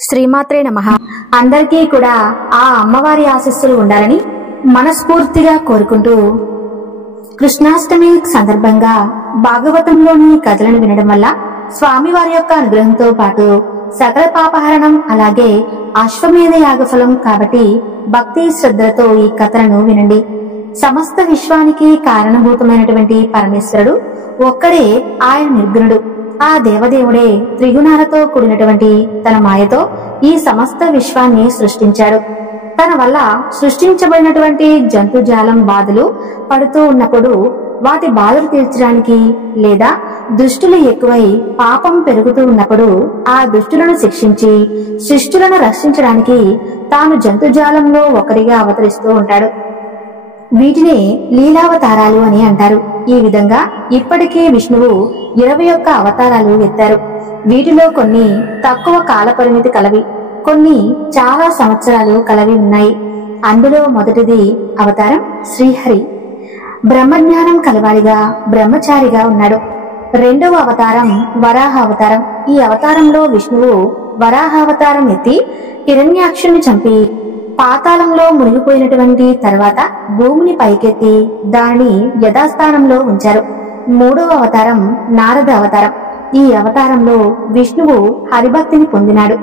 శ్రీమాత్రే నమః. అందరికీ కూడా ఆ అమ్మవారి ఆశీస్సులు ఉండాలని మనస్ఫూర్తిగా కోరుకుంటూ, కృష్ణాష్టమి సందర్భంగా భాగవతంలోని కథలను వినడం వల్ల స్వామివారి యొక్క అనుగ్రహంతో పాటు సకల పాపహరణం, అలాగే అశ్వమేధ యాగఫలం కాబట్టి భక్తి శ్రద్ధలతో ఈ కథలను వినండి. సమస్త విశ్వానికి కారణభూతమైనటువంటి పరమేశ్వరుడు ఒక్కడే, ఆయన నిర్గుణుడు. ఆ దేవదేవుడే త్రిగుణాలతో కూడినటువంటి తన మాయతో ఈ సమస్త విశ్వాన్ని సృష్టించాడు. తన వల్ల సృష్టించబడినటువంటి జంతుజాలం బాధలు పడుతూ ఉన్నప్పుడు వాటి బాధలు తీర్చడానికి, లేదా దుష్టులు ఎక్కువై పాపం పెరుగుతూ ఉన్నప్పుడు ఆ దుష్టులను శిక్షించి శిష్టులను రక్షించడానికి తాను జంతుజాలంలో ఒకరిగా అవతరిస్తూ ఉంటాడు. వీటినే లీలావతారాలు అని అంటారు. ఈ విధంగా ఇప్పటికే విష్ణువు 21 అవతారాలు ఎత్తారు. వీటిలో కొన్ని తక్కువ కాల పరిమితి కలవి, కొన్ని చాలా సంవత్సరాలు కలవి ఉన్నాయి. అందులో మొదటిది అవతారం శ్రీహరి. బ్రహ్మజ్ఞానం కలవాడిగా బ్రహ్మచారిగా ఉన్నాడు. రెండవ అవతారం వరాహ అవతారం. ఈ అవతారంలో విష్ణువు వరాహ అవతారం ఎత్తి హిరణ్యాక్షుని చంపి పాతాళంలో మునిగిపోయినటువంటి తర్వాత భూమిని పైకెత్తి దానిని యథాస్థానంలో ఉంచారు. మూడవ అవతారం నారద అవతారం. ఈ అవతారంలో విష్ణువు హరిభక్తిని పొందినాడు.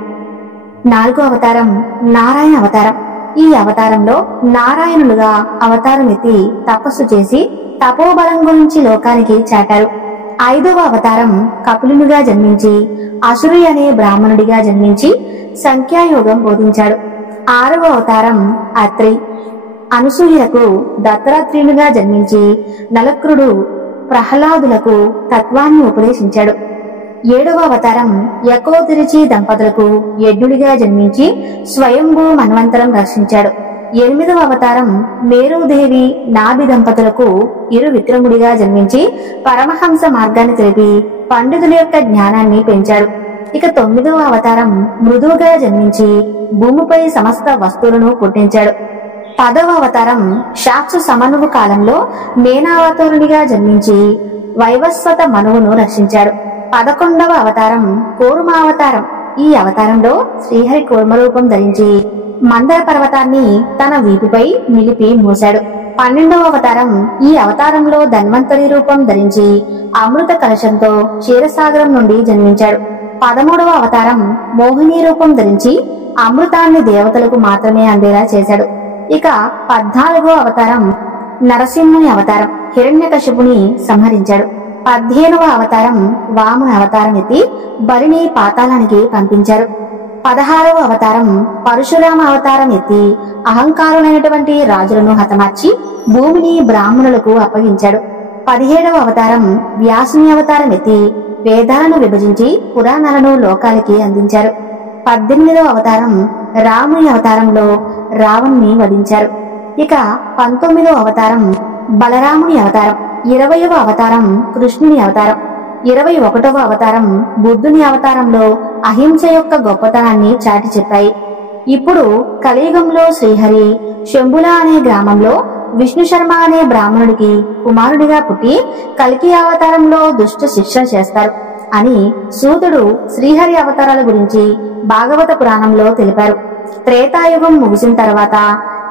నాలుగో అవతారం నారాయణ అవతారం. ఈ అవతారంలో నారాయణులుగా అవతారం ఎత్తి తపస్సు చేసి తపోబలం గురించి లోకానికి చాటారు. ఐదవ అవతారం కపిలునిగా జన్మించి అసురు అనే బ్రాహ్మణుడిగా జన్మించి సంఖ్యాయోగం బోధించాడు. ఆరవ అవతారం అత్రి. అనసూయలకు దత్తాత్రేయునిగా జన్మించి నలక్రుడు ప్రహ్లాదులకు తత్వాన్ని ఉపదేశించాడు. ఏడవ అవతారం యకోతిరిచి దంపతులకు యజ్ఞుడిగా జన్మించి స్వయంభూ మన్వంతరం రక్షించాడు. ఎనిమిదవ అవతారం మేరుదేవి నాభి దంపతులకు ఇరు విక్రముడిగా జన్మించి పరమహంస మార్గాన్ని తెలిపి పండితుల యొక్క జ్ఞానాన్ని పెంచాడు. ఇక 9వ అవతారం మృదువుగా జన్మించి భూమిపై సమస్త వస్తువులను పుట్టించాడు. 10వ అవతారం శాక్షు సమనువు కాలంలో మేనావతారునిగా జన్మించి వైవస్వత మనువును రక్షించాడు. 11వ అవతారం కూర్మావతారం. ఈ అవతారంలో శ్రీహరి కూర్మరూపం ధరించి మందర పర్వతాన్ని తన వీపుపై నిలిపి మూశాడు. 12వ అవతారం. ఈ అవతారంలో ధన్వంతరి రూపం ధరించి అమృత కలశంతో క్షీరసాగరం నుండి జన్మించాడు. 13వ అవతారం మోహిని రూపం ధరించి అమృతాన్ని దేవతలకు మాత్రమే అందేలా చేశాడు. ఇక 14వ అవతారం నరసింహుని అవతారం. హిరణ్యకశిపుని సంహరించాడు. 15వ అవతారం వామన అవతారం ఎత్తి బలిని పాతాళానికి పంపించారు. 16వ అవతారం పరశురామ అవతారం ఎత్తి అహంకారులైనటువంటి రాజులను హతమార్చి భూమిని బ్రాహ్మణులకు అప్పగించాడు. 17వ అవతారం వ్యాసుని అవతారం ఎత్తి వేదాలను విభజించి పురాణాలను లోకాలకి అందించారు. 18వ అవతారం రాముని అవతారంలో రావణ్ణి వధించారు. ఇక 19వ అవతారం బలరాముని అవతారం. 20వ అవతారం కృష్ణుని అవతారం. 21వ అవతారం బుద్ధుని అవతారంలో అహింస యొక్క గొప్పతనాన్ని చాటి చెప్పాయి. ఇప్పుడు కలియుగంలో శ్రీహరి శంభుల అనే గ్రామంలో విష్ణు శర్మ అనే బ్రాహ్మణుడికి కుమారుడిగా పుట్టి కల్కి అవతారంలో దుష్ట శిక్ష చేస్తారు అని సూతుడు శ్రీహరి అవతారాల గురించి భాగవత పురాణంలో తెలిపారు. త్రేతాయుగం ముగిసిన తర్వాత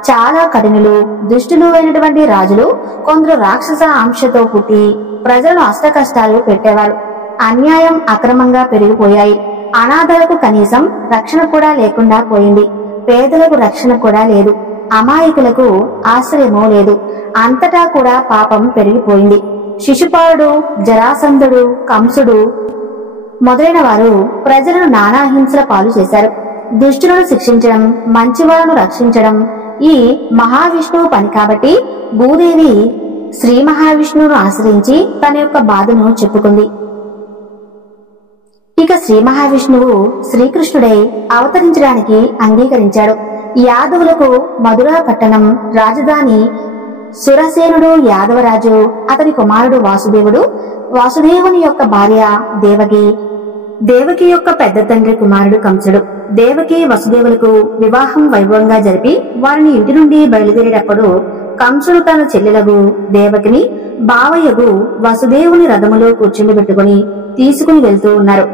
చాలా కఠినులు, దుష్టులు అయినటువంటి రాజులు కొందరు రాక్షస అంశతో పుట్టి ప్రజలను అష్ట కష్టాలు పెట్టేవారు. అన్యాయం అక్రమంగా పెరిగిపోయాయి. అనాథలకు కనీసం రక్షణ కూడా లేకుండా పోయింది. పేదలకు రక్షణ కూడా లేదు. అమాయకులకు ఆశ్రయమో లేదు. అంతటా కూడా పాపం పెరిగిపోయింది. శిశుపాలుడు, జరాసంధుడు, కంసుడు మొదలైన వారు ప్రజలను నానా హింసల పాలు చేశారు. దుష్టులను శిక్షించడం, మంచివాళ్లను రక్షించడం ఈ మహావిష్ణువు పని కాబట్టి భూదేవి శ్రీ మహావిష్ణువును ఆశ్రయించి తన యొక్క బాధను చెప్పుకుంది. ఇక శ్రీ మహావిష్ణువు శ్రీకృష్ణుడై అవతరించడానికి అంగీకరించాడు. యాదవులకు మధురా పట్టణం రాజధాని. సురసేనుడు యాదవరాజు, అతని కుమారుడు వాసుదేవుడు, వాసుదేవుని యొక్క భార్య దేవకి, దేవకి యొక్క పెద్ద తండ్రి కుమారుడు కంసుడు. దేవకి వసుదేవులకు వివాహం వైభవంగా జరిపి వారిని ఇంటి నుండి బయలుదేరేటప్పుడు కంసుడు తన చెల్లెలకు దేవకిని బావయ్యకు వసుదేవుని రథములో కూర్చుండబెట్టుకుని తీసుకుని వెళ్తూ ఉన్నారు.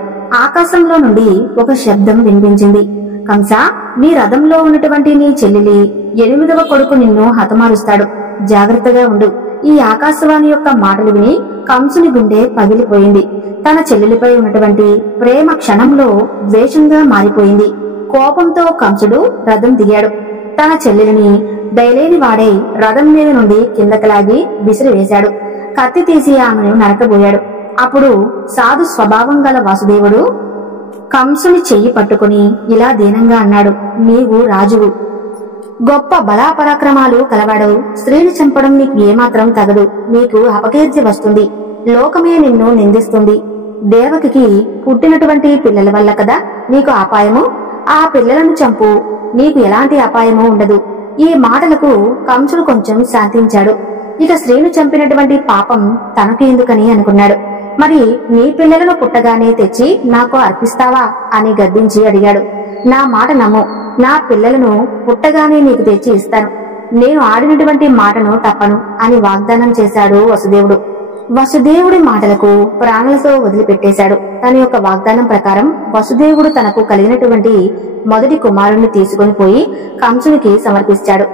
ఆకాశంలో నుండి ఒక శబ్దం వినిపించింది. కంస, నీ రథంలో ఉన్నటువంటి నీ చెల్లెలి 8వ కొడుకు నిన్ను హతమారుస్తాడు, జాగ్రత్తగా ఉండు. ఈ ఆకాశవాణి యొక్క మాటలు విని కంసుని గుండె పగిలిపోయింది. తన చెల్లెలిపై ఉన్నటువంటి ప్రేమ క్షణంలో ద్వేషంగా మారిపోయింది. కోపంతో కంసుడు రథం దిగాడు. తన చెల్లెలిని దయలేని వాడే రథం మీద నుండి కిందకి లాగి విసిరివేశాడు. కత్తి తీసి ఆమెను నరకబోయాడు. అప్పుడు సాధు స్వభావం గల వాసుదేవుడు కంసుని చెయ్యి పట్టుకుని ఇలా దీనంగా అన్నాడు, నీవు రాజువు, గొప్ప బలాపరాక్రమాలు కలవాడు. స్త్రీని చంపడం నీకు ఏమాత్రం తగదు. నీకు అపకీర్తి వస్తుంది. లోకమే నిన్ను నిందిస్తుంది. దేవకికి పుట్టినటువంటి పిల్లల వల్ల కదా నీకు అపాయము. ఆ పిల్లలను చంపు, నీకు ఎలాంటి అపాయము ఉండదు. ఈ మాటలకు కంసుడు కొంచెం శాంతించాడు. ఇక స్త్రీని చంపినటువంటి పాపం తనకు ఎందుకని అనుకున్నాడు. మరి నీ పిల్లలను పుట్టగానే తెచ్చి నాకు అర్పిస్తావా అని గద్దించి అడిగాడు. నా మాట నమ్ము, నా పిల్లలను పుట్టగానే నీకు తెచ్చి ఇస్తాను. నేను ఆడినటువంటి మాటను తప్పను అని వాగ్దానం చేశాడు వసుదేవుడు. వసుదేవుడి మాటలకు ప్రాణాలతో వదిలిపెట్టేశాడు. తన యొక్క వాగ్దానం ప్రకారం వసుదేవుడు తనకు కలిగినటువంటి మొదటి కుమారుణ్ణి తీసుకుని పోయి కంసునికి సమర్పించాడు.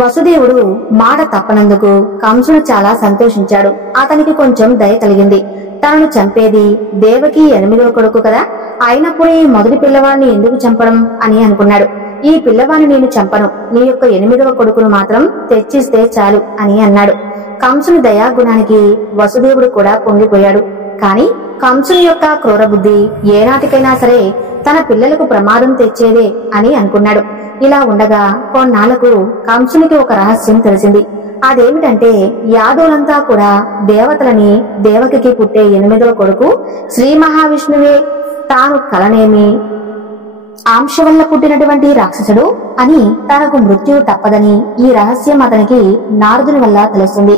వసుదేవుడు మాట తప్పనందుకు కంసుడు చాలా సంతోషించాడు. అతనికి కొంచెం దయ కలిగింది. తనను చంపేది దేవకి 8వ కొడుకు కదా, అయినప్పుడు ఈ మొదటి పిల్లవాడిని ఎందుకు చంపడం అని అనుకున్నాడు. ఈ పిల్లవాడిని నేను చంపను, నీ యొక్క 8వ కొడుకును మాత్రం తెచ్చిస్తే చాలు అని అన్నాడు. కంసుని దయాగుణానికి వసుదేవుడు కూడా పొంగిపోయాడు. కాని కంసుని యొక్క క్రూర బుద్ధి ఏనాటికైనా సరే తన పిల్లలకు ప్రమాదం తెచ్చేదే అని అనుకున్నాడు. ఇలా ఉండగా కొన్నాళ్లకు కంసునికి ఒక రహస్యం తెలిసింది. అదేమిటంటే యాదవులంతా కూడా దేవతలని దేవకికి పుట్టే 8వ కొడుకు శ్రీ మహావిష్ణువే తాను కలనేమి ఆంశ వల్ల పుట్టినటువంటి రాక్షసుడు అని, తనకు మృత్యువు తప్పదని ఈ రహస్యం అతనికి నారదుని వల్ల తెలుస్తుంది.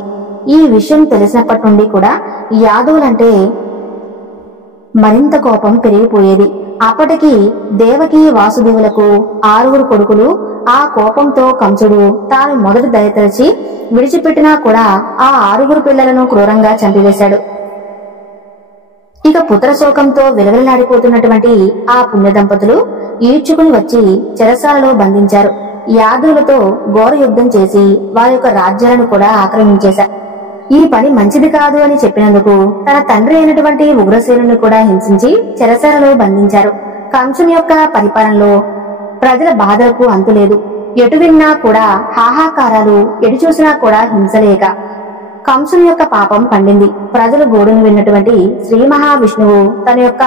ఈ విషయం తెలిసినప్పటి నుండి కూడా యాదవులంటే మరింత కోపం పెరిగిపోయేది. అప్పటికి దేవకి వాసుదేవులకు 6 కొడుకులు. ఆ కోపంతో కంసుడు తాను మొదటి దయతలిచి విడిచిపెట్టినా కూడా ఆ 6 పిల్లలను క్రూరంగా చంపివేశాడు. ఇక పుత్రశోకంతో విలవిల్లాడిపోతున్నటువంటి ఆ పుణ్య దంపతులు ఈడ్చుకుని వచ్చి చెరసాలలో బంధించారు. యాదవులతో ఘోర యుద్ధం చేసి వారి యొక్క రాజ్యాలను కూడా ఆక్రమించేశారు. ఈ పని మంచిది కాదు అని చెప్పినందుకు తన తండ్రి అయినటువంటి ఉగ్రసేనుని కూడా హింసించి చెరసాలలో బంధించారు. కంసుని యొక్క పరిపాలనలో ప్రజల బాధలకు అంతులేదు. ఎటు విన్నా కూడా హాహాకారాలు, ఎటు చూసినా కూడా హింసలేక కంసుని యొక్క పాపం పండింది. ప్రజలు గోడును విన్నటువంటి శ్రీ మహావిష్ణువు తన యొక్క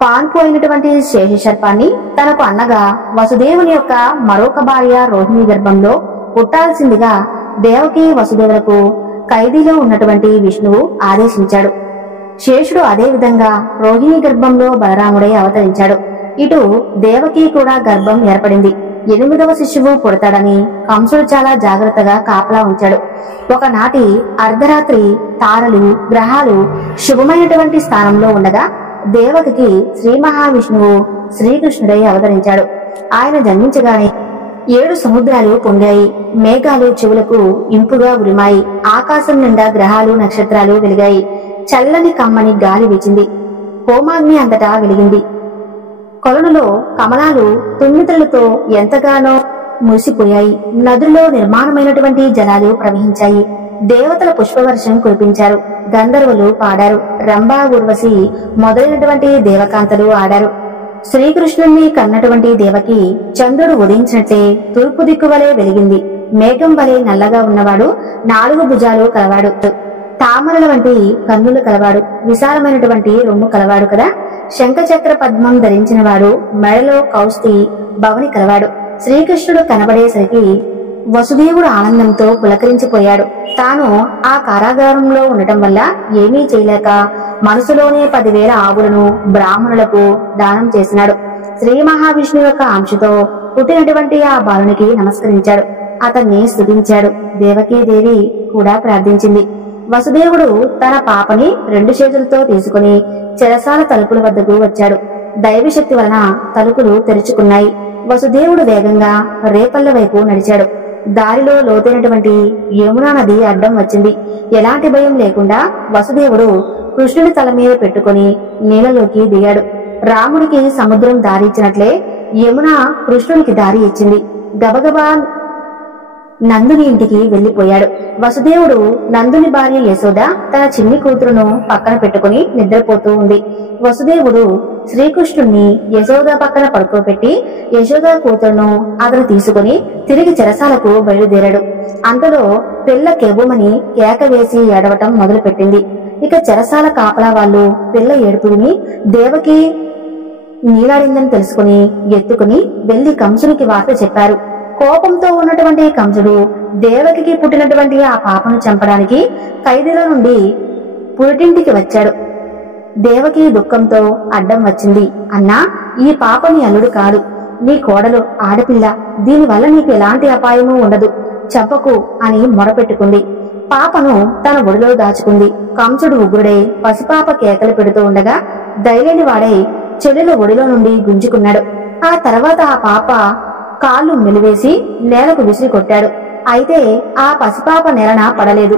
పాన్పోయినటువంటి శేషసర్పాన్ని తనకు అన్నగా వసుదేవుని యొక్క మరొక భార్య రోహిణి గర్భంలో పుట్టాల్సిందిగా దేవకి వసుదేవులకు ఖైదీలో ఉన్నటువంటి విష్ణువు ఆదేశించాడు. శేషుడు అదే విధంగా రోహిణి గర్భంలో బలరాముడై అవతరించాడు. ఇటు దేవకి కూడా గర్భం ఏర్పడింది. 8వ శిశువు పుడతాడని కంసుడు చాలా జాగ్రత్తగా కాపలా ఉంచాడు. ఒకనాటి అర్ధరాత్రి తారలు, గ్రహాలు శుభమైనటువంటి స్థానంలో ఉండగా దేవకికి శ్రీ మహావిష్ణువు శ్రీకృష్ణుడై అవతరించాడు. ఆయన జన్మించగానే 7 సముద్రాలు పొంగాయి. మేఘాలు చెవులకు ఇంపుగా ఉరిమాయి. ఆకాశం నిండా గ్రహాలు, నక్షత్రాలు వెలిగాయి. చల్లని కమ్మని గాలి వీచింది. హోమాగ్ని అంతటా వెలిగింది. కొలనులో కమలాలు తుమ్మిదలతో ఎంతగానో మురిసిపోయాయి. నదుల్లో నిర్మాణమైనటువంటి జలాలు ప్రవహించాయి. దేవతల పుష్పవర్షం కురిపించారు. గంధర్వులు పాడారు. రంభా, ఊర్వశి మొదలైనటువంటి దేవకాంతలు ఆడారు. శ్రీకృష్ణుణ్ణి కన్నటువంటి దేవకి చంద్రుడు ఉదయించినట్లే తూర్పు దిక్కు వలె వెలిగింది. మేఘం వలె నల్లగా ఉన్నవాడు, 4 భుజాలు కలవాడు, తామరల వంటి కన్నులు కలవాడు, విశాలమైనటువంటి రొమ్ము కలవాడు కదా. శంఖచక్ర పద్మం ధరించిన వాడు, మెడలో కౌస్తి భవని కలవాడు. శ్రీకృష్ణుడు కనబడేసరికి వసుదేవుడు ఆనందంతో పులకరించిపోయాడు. తాను ఆ కారాగారంలో ఉండటం వల్ల ఏమీ చేయలేక మనసులోనే 10,000 ఆవులను బ్రాహ్మణులకు దానం చేసినాడు. శ్రీ మహావిష్ణువు యొక్క అంశతో పుట్టినటువంటి ఆ బాలునికి నమస్కరించాడు. అతన్ని స్తుతించాడు. దేవకీదేవి కూడా ప్రార్థించింది. వసుదేవుడు తన పాపని 2 చేతులతో తీసుకుని చెరసాల తలుపుల వద్దకు వచ్చాడు. దైవశక్తి వలన తలుపులు తెరుచుకున్నాయి. వసుదేవుడు వేగంగా రేపల్ల వైపు నడిచాడు. దారిలో లోతైనటువంటి యమునా నది అడ్డం వచ్చింది. ఎలాంటి భయం లేకుండా వసుదేవుడు కృష్ణుడి తల మీద పెట్టుకుని నీళ్ళలోకి దిగాడు. రాముడికి సముద్రం దారి ఇచ్చినట్లే యమున కృష్ణునికి దారి ఇచ్చింది. గబగబా నందుని ఇంటికి వెళ్లిపోయాడు. వసుదేవుడు నందుని భార్య యశోద తన చిన్ని కూతురును పక్కన పెట్టుకుని నిద్రపోతూ ఉంది. వసుదేవుడు శ్రీకృష్ణుణ్ణి యశోద పక్కన పడుకోబెట్టి యశోద కూతురును అతను తీసుకుని తిరిగి చెరసాలకు బయలుదేరాడు. అంతలో పిల్ల కెవ్వుమని కేక వేసి ఏడవటం మొదలుపెట్టింది. ఇక చెరసాల కాపలా వాళ్ళు పిల్ల ఏడుపు విని దేవకి నీలాడిందని తెలుసుకుని ఎత్తుకుని వెళ్లి కంసునికి వార్త చెప్పారు. కోపంతో ఉన్నటువంటి కంసుడు దేవకికి పుట్టినటువంటి ఆ పాపను చంపడానికి ఖైదీల నుండి పురిటింటికి వచ్చాడు. దేవకి దుఃఖంతో అడ్డం వచ్చింది. అన్నా, ఈ పాప నీ అల్లుడు కాదు, నీ కోడలు ఆడపిల్ల, దీనివల్ల నీకు ఎలాంటి అపాయమూ ఉండదు, చంపకు అని మొరపెట్టుకుంది. పాపను తన ఒడిలో దాచుకుంది. కంసుడు ఉగ్రుడై పసిపాప కేకలు పెడుతూ ఉండగా ధైర్యాన్ని వాడై చెల్లెల ఒడిలో నుండి గుంజుకున్నాడు. ఆ తర్వాత ఆ పాప కాళ్ళు మెలివేసి నేలకు విసిరి కొట్టాడు. అయితే ఆ పసిపాప నేలన పడలేదు.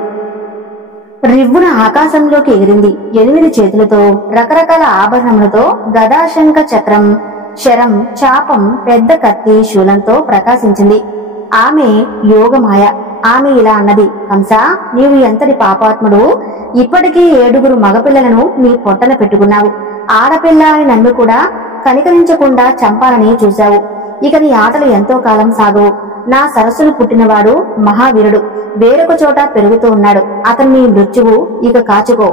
రివ్వున ఆకాశంలోకి ఎగిరింది. 8 చేతులతో రకరకాల ఆభరణములతో గదా, శంఖ, చక్రం, శరం, చాపం, పెద్ద కత్తి, శూలంతో ప్రకాశించింది. ఆమె యోగమాయ. ఆమె ఇలా అన్నది, కంసా, నీవు ఎంతటి పాపాత్ముడు! ఇప్పటికీ 7 మగపిల్లలను నీ పొట్టన పెట్టుకున్నావు. ఆడపిల్ల అని నన్ను కూడా కనికరించకుండా చంపాలని చూశావు. ఇక నీ ఆటలు ఎంతో కాలం సాగవు. నా సరస్సును పుట్టినవాడు మహావీరుడు వేరొక చోట పెరుగుతూ ఉన్నాడు. అతన్ని మృత్యువు ఇక కాచుకో.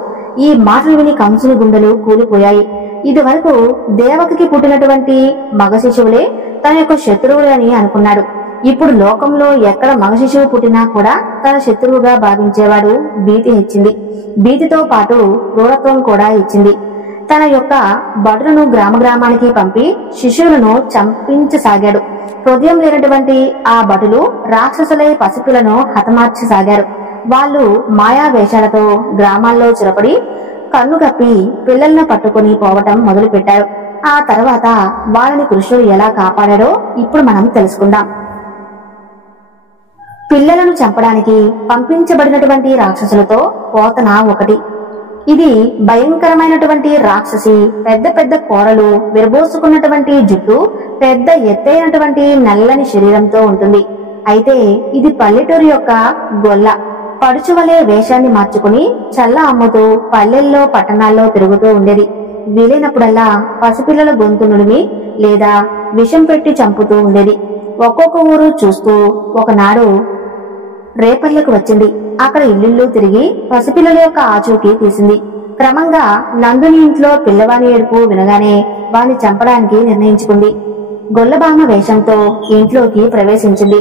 ఈ మాటలు విని కంసుని గుండెలు కూలిపోయాయి. ఇది వరకు దేవకికి పుట్టినటువంటి మగ శిశువులే తన యొక్క శత్రువులే అని అనుకున్నాడు. ఇప్పుడు లోకంలో ఎక్కడ మగ శిశువు పుట్టినా కూడా తన శత్రువుగా భావించేవాడు. భీతి హెచ్చింది. భీతితో పాటు క్రూరత్వం కూడా ఇచ్చింది. తన యొక్క భటులను గ్రామానికి పంపి శిశువులను చంపించసాగాడు. హృదయం లేనటువంటి ఆ భటులు రాక్షసులై పసిపిల్లను హతమార్చసాగారు. వాళ్ళు మాయా వేషాలతో గ్రామాల్లో చురపడి కన్ను కప్పి పిల్లలను పట్టుకుని పోవటం మొదలు పెట్టారు. ఆ తర్వాత వాళ్ళని కృష్ణుడు ఎలా కాపాడాడో ఇప్పుడు మనం తెలుసుకుందాం. పిల్లలను చంపడానికి పంపించబడినటువంటి రాక్షసులతో పోతన ఒకటి. ఇది భయంకరమైనటువంటి రాక్షసి. పెద్ద పెద్ద కోరలు, విరబోసుకున్నటువంటి జుట్టు, పెద్ద ఎత్తైనటువంటి నల్లని శరీరంతో ఉంటుంది. అయితే ఇది పల్లెటూరు యొక్క గొల్ల. పడుచువలే వేషాన్ని మార్చుకుని చల్ల అమ్ముతూ పల్లెల్లో పట్టణాల్లో తిరుగుతూ ఉండేది. వీలైనప్పుడల్లా పసిపిల్లల గొంతు నులిమి లేదా విషం పెట్టి చంపుతూ ఉండేది. ఒక్కొక్క ఊరు చూస్తూ ఒకనాడు రేపర్లకు వచ్చింది. అక్కడ ఇల్లు తిరిగి పసిపిల్లల యొక్క ఆచూకీ తీసింది. క్రమంగా నందుని ఇంట్లో పిల్లవాని ఏడుపు వినగానే వాణ్ణి చంపడానికి నిర్ణయించుకుంది. గొల్లబామ వేషంతో ఇంట్లోకి ప్రవేశించింది.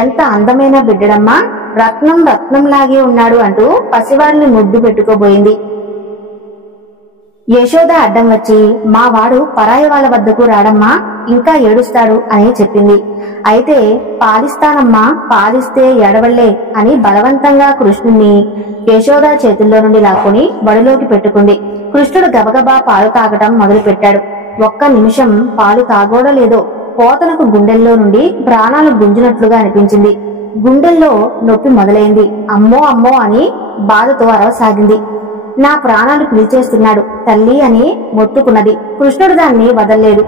ఎంత అందమైన బిడ్డడమ్మా, రత్నం రత్నంలాగే ఉన్నాడు అంటూ పసివాడిని ముద్దు పెట్టుకోబోయింది. యశోద అడ్డం వచ్చి, మా వాడు పరాయి వాళ్ళ వద్దకు రాడమ్మా, ఇంకా ఏడుస్తాడు అని చెప్పింది. అయితే పాలిస్తానమ్మా, పాలిస్తే ఎడవళ్లే అని బలవంతంగా కృష్ణుణ్ణి యశోద చేతుల్లో నుండి లాక్కుని బడిలోకి పెట్టుకుంది. కృష్ణుడు గబగబా పాలు తాగటం మొదలు పెట్టాడు. ఒక్క నిమిషం పాలు తాగోడో లేదో పోతనకు గుండెల్లో నుండి ప్రాణాలు గుంజినట్లుగా అనిపించింది. గుండెల్లో నొప్పి మొదలైంది. అమ్మో అమ్మో అని బాధతో అరవసాగింది. నా ప్రాణాలు పిలిచేస్తున్నాడు తల్లి అని మొత్తుకున్నది. కృష్ణుడు దాన్ని వదల్లేదు.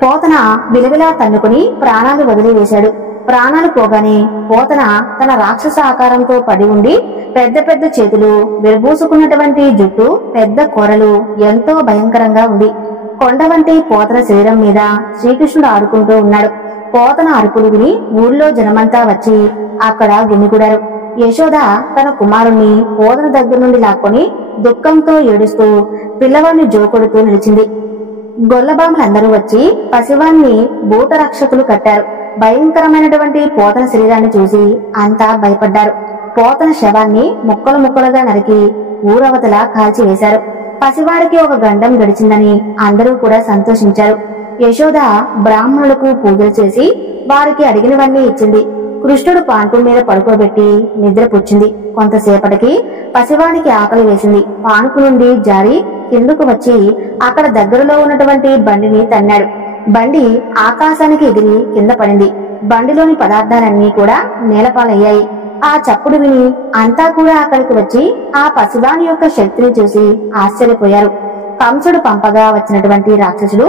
పోతన విలవిలా తన్నుకుని ప్రాణాలు వదిలివేశాడు. ప్రాణాలు పోగానే పోతన తన రాక్షస ఆకారంతో పడి ఉండి పెద్ద పెద్ద చేతులు, విరబూసుకున్నటువంటి జుట్టు, పెద్ద కూరలు ఎంతో భయంకరంగా ఉంది. కొండ వంటి పోతన శరీరం మీద శ్రీకృష్ణుడు ఆడుకుంటూ ఉన్నాడు. పోతన అరుపులు విని ఊర్లో జనమంతా వచ్చి అక్కడ గుమిగూడారు. యశోద తన కుమారుణ్ణి పోతన దగ్గర నుండి లాక్కొని దుఃఖంతో ఏడుస్తూ పిల్లవాడిని జోకొడుతూ నిలిచింది. గొల్లబాములందరూ వచ్చి పసివాణ్ణి భూతరక్షకులు కట్టారు. భయంకరమైనటువంటి పోతన శరీరాన్ని చూసి అంతా భయపడ్డారు. పోతన శవాన్ని ముక్కలు ముక్కలుగా నరికి ఊరవతల కాల్చివేశారు. పసివాడికి ఒక గండం గడిచిందని అందరూ కూడా సంతోషించారు. యశోద బ్రాహ్మణులకు పూజలు చేసి వారికి అడిగినవన్నీ ఇచ్చింది. కృష్ణుడు పాన్పు మీద పడుకోబెట్టి నిద్రపుచ్చింది. కొంతసేపటికి పసివానికి ఆకలి వేసింది. పాన్పు నుండి జారి కిందకు వచ్చి అక్కడ దగ్గరలో ఉన్నటువంటి బండిని తన్నాడు. బండి ఆకాశానికి ఎగిరి కింద పడింది. బండిలోని పదార్థాలన్నీ కూడా నేలపాలయ్యాయి. ఆ చప్పుడు విని అంతా కూడా అక్కడికి వచ్చి ఆ పసివాని యొక్క శక్తిని చూసి ఆశ్చర్యపోయారు. కంసుడు పంపగా వచ్చినటువంటి రాక్షసుడు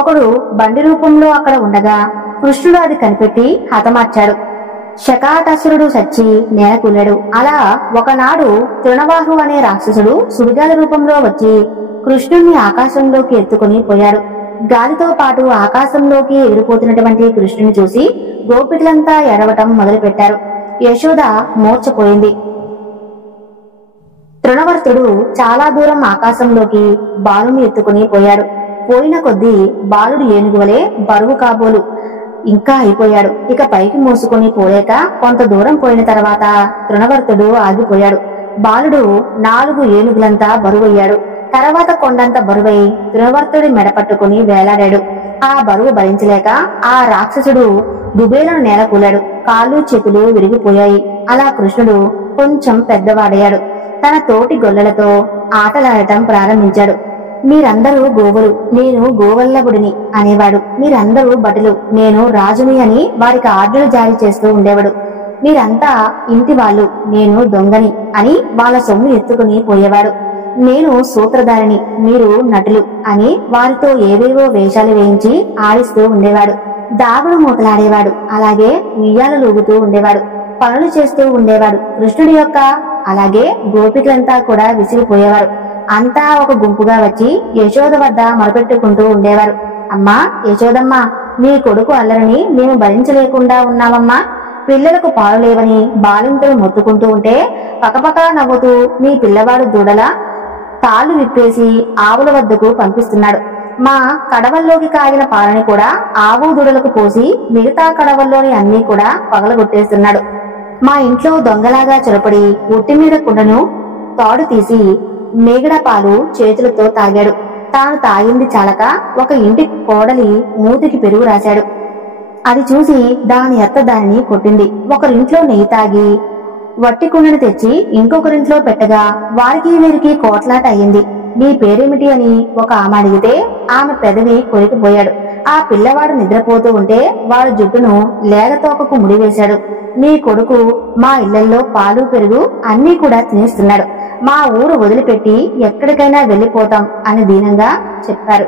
ఒకడు బండి రూపంలో అక్కడ ఉండగా కృష్ణుడు అది కనిపెట్టి హతమార్చాడు. శకాటాసురుడు చచ్చి నేలకూలాడు. అలా ఒకనాడు తృణవాహు అనే రాక్షసుడు సుడిగాలి రూపంలో వచ్చి కృష్ణుణ్ణి ఆకాశంలోకి ఎత్తుకుని పోయాడు. గాలితో పాటు ఆకాశంలోకి ఎగిరిపోతున్నటువంటి కృష్ణుని చూసి గోపికలంతా ఎడవటం మొదలుపెట్టారు. యశోద మూర్ఛపోయింది. తృణవర్తుడు చాలా దూరం ఆకాశంలోకి బాలుని ఎత్తుకుని పోయాడు. పోయిన కొద్దీ బాలుడు ఏనుగువలే బరువు కాబోలు ఇంకా అయిపోయాడు. ఇక పైకి మూసుకుని పోలేక కొంత దూరం పోయిన తర్వాత తృణవర్తుడు ఆగిపోయాడు. బాలుడు 4 ఏనుగులంతా బరువయ్యాడు. తర్వాత కొండంత బరువై తృణవర్తుడి మెడ పట్టుకుని వేలాడాడు. ఆ బరువు భరించలేక ఆ రాక్షసుడు దుబేలను నేలకూలాడు. కాళ్ళు చేతులు విరిగిపోయాయి. అలా కృష్ణుడు కొంచెం పెద్దవాడయ్యాడు. తన తోటి గొల్లలతో ఆటలాడటం ప్రారంభించాడు. మీరందరూ గోవులు, నేను గోవల్లభుడిని అనేవాడు. మీరందరూ భటులు, నేను రాజుని అని వారికి ఆర్డర్లు జారీ చేస్తూ ఉండేవాడు. మీరంతా ఇంటి వాళ్ళు, నేను దొంగని అని వాళ్ళ సొమ్ము ఎత్తుకుని పోయేవాడు. నేను సూత్రధారిని, మీరు నటులు అని వారితో ఏవేవో వేషాలు వేయించి ఆడిస్తూ ఉండేవాడు. దాగుడు మూతలాడేవాడు. అలాగే ఉయ్యాలు ఊగుతూ ఉండేవాడు. పనులు చేస్తూ ఉండేవాడు. కృష్ణుడి యొక్క అలాగే గోపికలంతా కూడా విసిగిపోయేవారు. అంతా ఒక గుంపుగా వచ్చి యశోద వద్ద మొరపెట్టుకుంటూ ఉండేవారు. అమ్మా యశోదమ్మా, మీ కొడుకు అల్లరిని మేము భరించలేకుండా ఉన్నామమ్మా. పిల్లలకు పాలు లేవని బాలింతలు మొత్తుకుంటూ ఉంటే పకపకా నవ్వుతూ మీ పిల్లవాడు దూడలా తాళ్ళు విప్పేసి ఆవుల వద్దకు పంపిస్తున్నాడు. మా కడవల్లోకి కాగిన పాలని కూడా ఆవు దూడలకు పోసి మిగతా కడవల్లోని అన్నీ కూడా పగలగొట్టేస్తున్నాడు. మా ఇంట్లో దొంగలాగా చొరపడి ఉట్టి మీద కుండను తాడు తీసి మేగడ పాలు చేతులతో తాగాడు. తాను తాగింది చాలక ఒక ఇంటి కోడలి మూతికి పెరుగు రాశాడు. అది చూసి దాని అత్త దానిని కొట్టింది. ఒకరింట్లో నెయ్యి తాగి వట్టి కుండను తెచ్చి ఇంకొకరింట్లో పెట్టగా వారికి వీరికి కోట్లాట అయ్యింది. నీ పేరేమిటి అని ఒక ఆమె అడిగితే ఆమె పెదవి కొరికిపోయాడు. ఆ పిల్లవాడు నిద్రపోతూ ఉంటే వాడు జుట్టును లేగతోకకు ముడివేశాడు. నీ కొడుకు మా ఇళ్లల్లో పాలు పెరుగు అన్నీ కూడా తినేస్తున్నాడు. మా ఊరు వదిలిపెట్టి ఎక్కడికైనా వెళ్లిపోతాం అని దీనంగా చెప్పారు.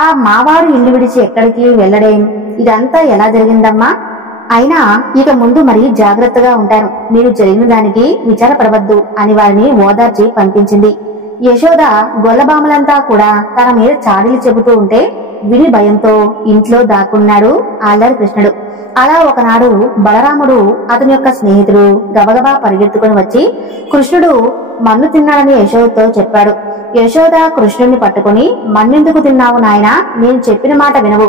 ఆ మావాడు ఇల్లు విడిచి ఎక్కడికి వెళ్లడేం? ఇదంతా ఎలా జరిగిందమ్మా? అయినా ఇక ముందు మరి జాగ్రత్తగా ఉంటాను. మీరు జరిగిన దానికి విచారపడవద్దు అని వారిని ఓదార్చి పంపించింది. యశోద గొల్లబామలంతా కూడా తన మీద చాడీలు చెబుతూ ఉంటే విని భయంతో ఇంట్లో దాక్కున్నాడు అల్లరి కృష్ణుడు. అలా ఒకనాడు బలరాముడు అతని యొక్క స్నేహితుడు గబగబా పరిగెత్తుకుని వచ్చి కృష్ణుడు మన్ను తిన్నాడని యశోదతో చెప్పాడు. యశోద కృష్ణుడిని పట్టుకుని, మన్నెందుకు తిన్నావు నాయనా? నేను చెప్పిన మాట వినవు.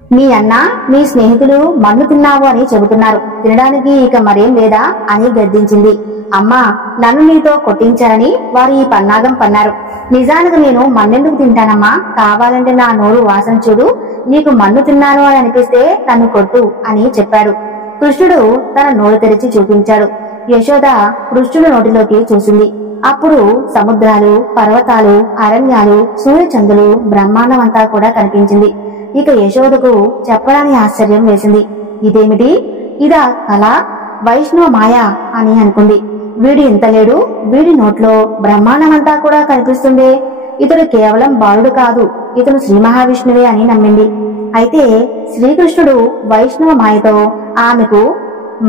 మీ అన్న మీ స్నేహితులు మన్ను తిన్నావు అని చెబుతున్నారు. తినడానికి ఇక మరేం లేదా అని గద్దించింది. అమ్మా, నన్ను నీతో కొట్టించారని వారు ఈ పన్నాగం పన్నారు. నిజానికి నేను మన్నెందుకు తింటానమ్మా? కావాలంటే నా నోరు వాసన చూడు. నీకు మన్ను తిన్నాను అని అనిపిస్తే నన్ను కొట్టు అని చెప్పాడు. కృష్ణుడు తన నోరు తెరిచి చూపించాడు. యశోద కృష్ణుడి నోటిలోకి చూసింది. అప్పుడు సముద్రాలు, పర్వతాలు, అరణ్యాలు, సూర్యచంద్రులు, బ్రహ్మాండం అంతా కూడా కనిపించింది. ఇక యశోదకు చెప్పడానికి ఆశ్చర్యం వేసింది. ఇదేమిటి? ఇదా కళ, వైష్ణవ మాయ అని అనుకుంది. వీడు ఇంత లేడు, వీడి నోట్లో బ్రహ్మాండమంతా కూడా కనిపిస్తుంది. ఇతడు కేవలం బాలుడు కాదు, ఇతను శ్రీ మహావిష్ణువే అని నమ్మింది. అయితే శ్రీకృష్ణుడు వైష్ణవ మాయతో ఆమెకు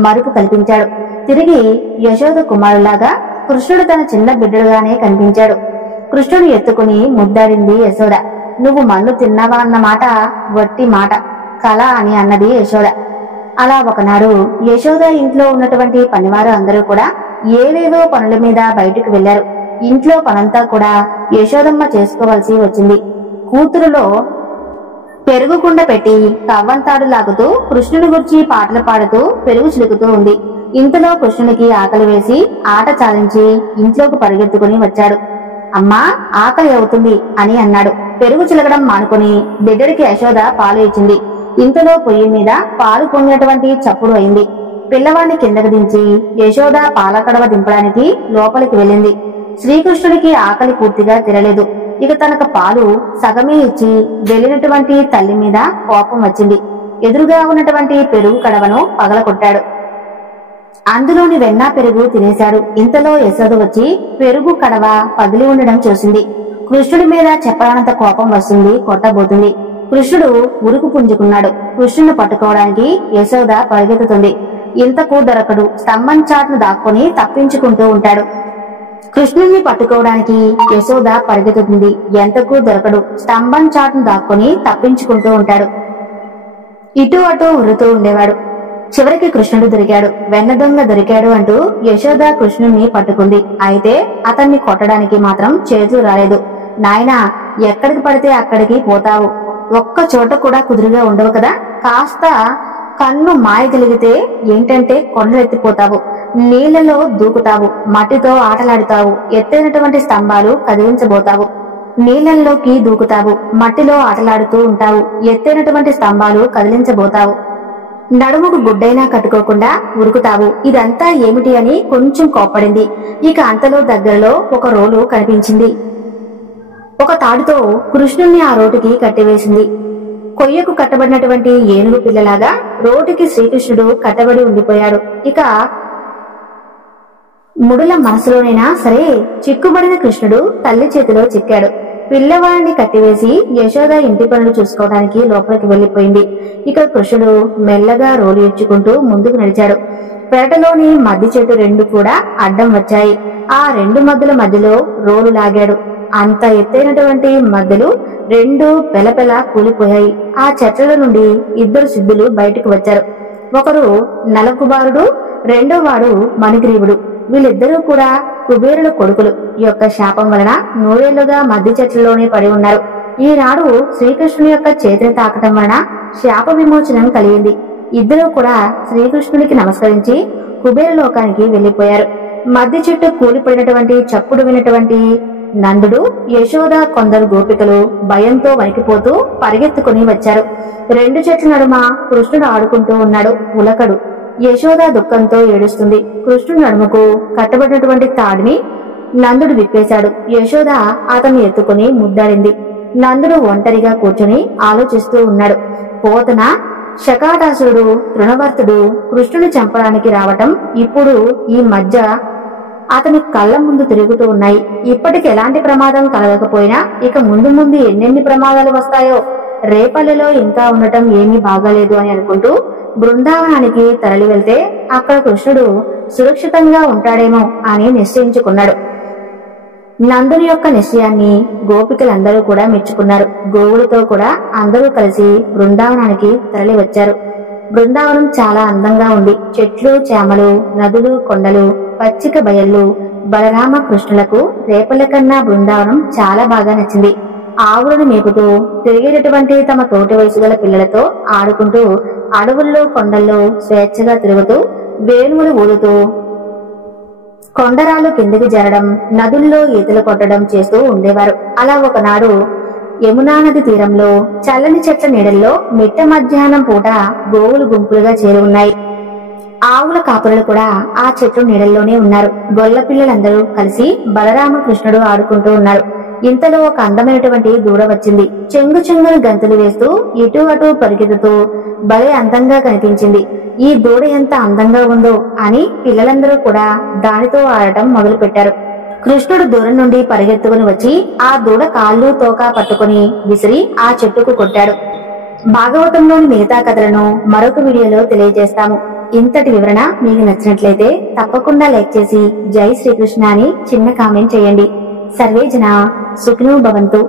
మరుపు కల్పించాడు. తిరిగి యశోద కుమారులాగా కృష్ణుడు తన చిన్న బిడ్డడుగానే కనిపించాడు. కృష్ణుడు ఎత్తుకుని ముద్దాడింది యశోద. నువ్వు మన్ను తిన్నావా అన్నమాట వట్టి మాట, కళ అని అన్నది యశోద. అలా ఒకనాడు యశోద ఇంట్లో ఉన్నటువంటి పనివారు అందరూ కూడా ఏవేవో పనుల మీద బయటకు వెళ్లారు. ఇంట్లో పనంతా కూడా యశోదమ్మ చేసుకోవలసి వచ్చింది. కూతురులో పెరుగుకుండ పెట్టి కవ్వంతాడు లాగుతూ కృష్ణుని గురించి పాటలు పాడుతూ పెరుగు చిలుకుతూ ఉంది. ఇంతలో కృష్ణునికి ఆకలి వేసి ఆట చాలించి ఇంట్లోకి పరిగెత్తుకుని వచ్చాడు. అమ్మా, ఆకలి అవుతుంది అని అన్నాడు. పెరుగు చిలకడం మానుకుని బిడ్డడికి యశోద పాలు ఇచ్చింది. ఇంతలో పొయ్యి మీద పాలు పొంగినటువంటి చప్పుడు అయింది. పిల్లవాడిని కిందకు దించి యశోద పాల కడవ దింపడానికి లోపలికి వెళ్ళింది. శ్రీకృష్ణుడికి ఆకలి పూర్తిగా తిరలేదు. ఇక తనకు పాలు సగమే ఇచ్చి వెళ్ళినటువంటి తల్లి మీద కోపం వచ్చింది. ఎదురుగా ఉన్నటువంటి పెరుగు కడవను పగలకొట్టాడు. అందులోని వెన్న పెరుగు తినేశాడు. ఇంతలో యశోద వచ్చి పెరుగు కడవ పగిలి ఉండడం చూసింది. కృష్ణుడి మీద చెప్పరానంత కోపం వస్తుంది, కొట్టబోతుంది. కృష్ణుడు ఉరుకు పుంజుకున్నాడు. కృష్ణుని పట్టుకోవడానికి యశోద పరిగెత్తుతుంది. ఇంతకు దొరకడు. స్తంభం చాటును దాక్కుని తప్పించుకుంటూ ఉంటాడు. కృష్ణుడిని పట్టుకోవడానికి యశోద పరిగెత్తుతుంది. ఎంతకు దొరకడు. స్తంభం చాటును దాక్కుని తప్పించుకుంటూ ఉంటాడు. ఇటు అటు ఉరుతూ ఉండేవాడు. చివరికి కృష్ణుడు దొరికాడు. వెన్న దొంగ దొరికాడు అంటూ యశోద కృష్ణుడిని పట్టుకుంది. అయితే అతన్ని కొట్టడానికి మాత్రం చేతులు రాలేదు. నాయనా, ఎక్కడికి పడితే అక్కడికి పోతావు, ఒక్క చోట కూడా కుదురుగా ఉండవు కదా, కాస్త కన్ను మాయ కలిగితే ఏంటంటే కొండలెత్తిపోతావు, నీళ్లలో దూకుతావు, మట్టితో ఆటలాడుతావు, ఎత్తైనటువంటి స్తంభాలు కదిలించబోతావు, నీళ్లలోకి దూకుతావు, మట్టిలో ఆటలాడుతూ ఉంటావు, ఎత్తైనటువంటి స్తంభాలు కదిలించబోతావు, నడుముకు గుడ్డైనా కట్టుకోకుండా ఉరుకుతావు, ఇదంతా ఏమిటి అని కొంచెం కోప్పడింది. ఇక అంతలో దగ్గరలో ఒక రోలు కనిపించింది. ఒక తాడుతో కృష్ణుణ్ణి ఆ రోటికి కట్టివేసింది. కొయ్యకు కట్టబడినటువంటి ఏనుగు పిల్లలాగా రోటికి శ్రీకృష్ణుడు కట్టబడి ఉండిపోయాడు. ఇక ముడుల మనసులోనైనా సరే చిక్కుబడిన కృష్ణుడు తల్లి చేతిలో చిక్కాడు. పిల్లవాడిని కట్టివేసి యశోద ఇంటి పనులు చూసుకోవడానికి లోపలికి వెళ్లిపోయింది. ఇక కృష్ణుడు మెల్లగా రోలు ఇచ్చుకుంటూ ముందుకు నడిచాడు. పెరటలోని మద్ది చెట్టు రెండు కూడా అడ్డం వచ్చాయి. ఆ రెండు మధ్యల మధ్యలో రోలు లాగాడు. అంత ఎత్తైనటువంటి మధ్యలు రెండు పెలపెల కూలిపోయాయి. ఆ చెట్ల నుండి ఇద్దరు సిద్ధులు బయటకు వచ్చారు. ఒకరు నలకుబారుడు, రెండో వాడు మణిగ్రీవుడు. వీళ్ళిద్దరూ కూడా కుబేరుల కొడుకులు. ఈ యొక్క శాపం వలన 100 ఏళ్లుగా మద్ది చెట్లలోనే పడి ఉన్నారు. ఈనాడు శ్రీకృష్ణుని యొక్క చేతిని తాకటం వలన శాప విమోచనం కలిగింది. ఇద్దరూ కూడా శ్రీకృష్ణునికి నమస్కరించి కుబేర లోకానికి వెళ్లిపోయారు. మద్ది చెట్టు కూలిపడినటువంటి చప్పుడు వినటువంటి నందుడు, యశోద, కొందరు గోపికలు భయంతో వణికిపోతూ పరిగెత్తుకుని వచ్చారు. రెండు చెట్ల నడుమ కృష్ణుడు ఆడుకుంటూ ఉన్నాడు. ఉలకడు. యశోద దుఃఖంతో ఏడుస్తుంది. కృష్ణుడు నడుముకు కట్టబడినటువంటి తాడిని నందుడు విప్పేశాడు. యశోద అతన్ని ఎత్తుకుని ముద్దాడింది. నందుడు ఒంటరిగా కూర్చుని ఆలోచిస్తూ ఉన్నాడు. పోతన, శకాటాసురుడు, తృణవర్తుడు కృష్ణుని చంపడానికి రావటం ఇప్పుడు ఈ మధ్య అతని కళ్ళ ముందు తిరుగుతూ ఉన్నాయి. ఇప్పటికి ఎలాంటి ప్రమాదం కలగకపోయినా ఇక ముందు ముందు ఎన్నెన్ని ప్రమాదాలు వస్తాయో, రేపల్లెలో ఇంకా ఉండటం ఏమీ బాగాలేదు అని అనుకుంటూ బృందావనానికి తరలి వెళ్తే అక్కడ కృష్ణుడు సురక్షితంగా ఉంటాడేమో అని నిశ్చయించుకున్నాడు. నందుని యొక్క నిశ్చయాన్ని గోపికలందరూ కూడా మెచ్చుకున్నారు. గోవులతో కూడా అందరూ కలిసి బృందావనానికి తరలి వచ్చారు. బృందావనం చాలా అందంగా ఉంది. చెట్లు, చేమలు, నదులు, కొండలు, పచ్చిక బయళ్ళు. బలరామ కృష్ణులకు రేపల కన్నా బృందావనం చాలా బాగా నచ్చింది. ఆవులను మేపుతూ తిరిగేటటువంటి తమ తోటి వయసు గల పిల్లలతో ఆడుకుంటూ అడవుల్లో, కొండల్లో స్వేచ్ఛగా తిరుగుతూ వేణువులు ఊదుతూ కొండరాలు కిందికి జరగడం, నదుల్లో ఈతలు కొట్టడం చేస్తూ ఉండేవారు. అలా ఒకనాడు యమునా నది తీరంలో చల్లని చెట్ల నీడల్లో మిట్ట మధ్యాహ్నం పూట గోవులు గుంపులుగా చేరి ఉన్నాయి. ఆవుల కాపురులు కూడా ఆ చెట్టు నీడల్లోనే ఉన్నారు. గొల్ల పిల్లలందరూ కలిసి బలరామకృష్ణుడు ఆడుకుంటూ ఉన్నారు. ఇంతలో ఒక అందమైనటువంటి దూడ వచ్చింది. చెంగు చెంగును గంతులు వేస్తూ ఇటు అటు పరిగెత్తుతూ భలే అందంగా కనిపించింది. ఈ దూడ ఎంత అందంగా ఉందో అని పిల్లలందరూ కూడా దానితో ఆడటం మొదలు పెట్టారు. కృష్ణుడు దూరం నుండి పరిగెత్తుకుని వచ్చి ఆ దూడ కాళ్ళు, తోక పట్టుకుని విసిరి ఆ చెట్టుకు కొట్టాడు. భాగవతంలోని మిగతా కథలను మరొక వీడియోలో తెలియజేస్తాము. ఇంతటి వివరణ మీకు నచ్చినట్లయితే తప్పకుండా లైక్ చేసి జై శ్రీకృష్ణ అని చిన్న కామెంట్ చేయండి. సర్వే జన సుఖినో భవంతు.